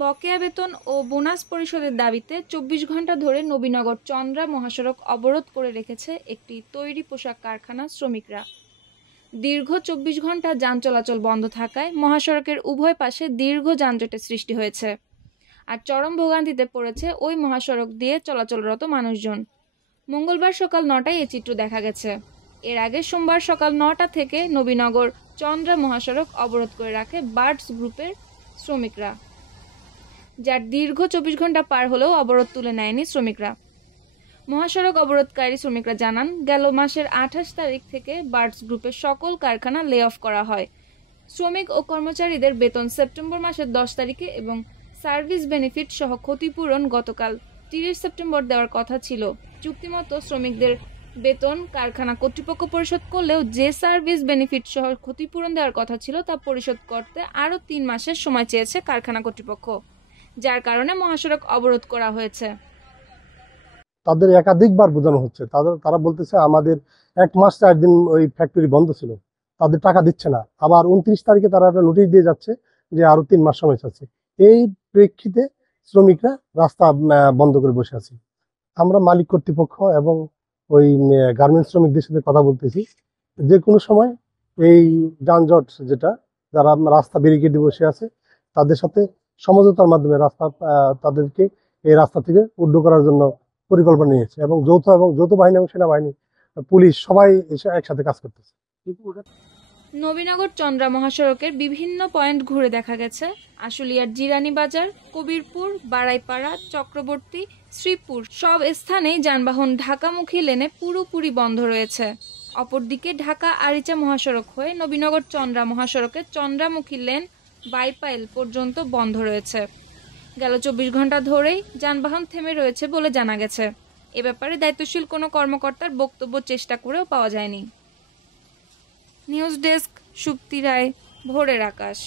বকেয়া বেতন ও বোনাস পরিশোধের দাবিতে ২৪ ঘণ্টা ধরে নবীনগর চন্দ্রা মহাসড়ক অবরোধ করে রেখেছে একটি তৈরি পোশাক কারখানার শ্রমিকরা। দীর্ঘ ২৪ ঘণ্টা যান চলাচল বন্ধ থাকায় মহাসড়কের উভয় পাশে দীর্ঘ যানজটের সৃষ্টি হয়েছে। আর চরম ভোগান্তিতে পড়েছে ওই মহাসড়ক দিয়ে চলাচলরত মানুষজন। মঙ্গলবার সকাল ৯টায় এ চিত্র দেখা গেছে। এর আগে সোমবার সকাল ৯টা থেকে নবীনগর চন্দ্রা মহাসড়ক অবরোধ করে রাখে বার্ডস গ্রুপের শ্রমিকরা, যার দীর্ঘ ২৪ ঘণ্টা পার হলেও অবরোধ তুলে নেয়নি শ্রমিকরা। মহাসড়ক অবরোধকারী শ্রমিকরা জানান, গেল মাসের ২৮ তারিখ থেকে বার্ডস গ্রুপের সকল কারখানা লে অফ করা হয়। শ্রমিক ও কর্মচারীদের বেতন সেপ্টেম্বর মাসের ১০ তারিখে এবং সার্ভিস বেনিফিট সহ ক্ষতিপূরণ গতকাল ৩০ সেপ্টেম্বর দেওয়ার কথা ছিল। চুক্তিমতো শ্রমিকদের বেতন কারখানা কর্তৃপক্ষ পরিশোধ করলেও যে সার্ভিস বেনিফিট সহ ক্ষতিপূরণ দেওয়ার কথা ছিল তা পরিশোধ করতে আরও ৩ মাসের সময় চেয়েছে কারখানা কর্তৃপক্ষ, যার কারণে মহাসড়ক অবরোধ করা হয়েছে। তাদের একাধিকবার বোঝানো হচ্ছে, তারা বলতেছে আমাদের ১ মাস ৪ দিন ওই ফ্যাক্টরি বন্ধ ছিল, তাদের টাকা দিচ্ছে না। আবার ২৯ তারিখে তারা একটা নোটিশ দিয়ে যাচ্ছে যে আরো ৩ মাস সময় চাচ্ছে। এই প্রেক্ষিতে শ্রমিকরা রাস্তা বন্ধ করে বসে আছে। আমরা মালিক কর্তৃপক্ষ এবং ওই গার্মেন্টস শ্রমিকদের সাথে কথা বলতেছি, যে কোনো সময় এই যানজট যেটা যারা রাস্তা ব্যারিকেড দিয়ে বসে আছে তাদের সাথে সমঝোতার মাধ্যমে তাদেরকে এই রাস্তা থেকে উদ্ধার করার জন্য পরিকল্পনা নিয়েছে এবং যৌথ বাহিনী এবং সেনাবাহিনী, পুলিশ সবাই একসাথে কাজ করতেছে। নবীনগর চন্দ্রা মহাসড়কের বিভিন্ন পয়েন্ট ঘুরে দেখা গেছে আশুলিয়ার জিরানী বাজার, কবিরপুর, বাড়াইপাড়া, চক্রবর্তী, শ্রীপুর সব স্থানেই যানবাহন ঢাকামুখী লেনে পুরোপুরি বন্ধ রয়েছে। অপরদিকে ঢাকা আরিচা মহাসড়ক হয়ে নবীনগর চন্দ্রা মহাসড়কে চন্দ্রামুখী লেন বাইপাইল পর্যন্ত বন্ধ রয়েছে। গেল ২৪ ঘণ্টা ধরেই যানবাহন থেমে রয়েছে বলে জানা গেছে। এ ব্যাপারে দায়িত্বশীল কোনো কর্মকর্তার বক্তব্য চেষ্টা করেও পাওয়া যায়নি। নিউজ ডেস্ক, সুপ্তি রায়, ভোরের আকাশ।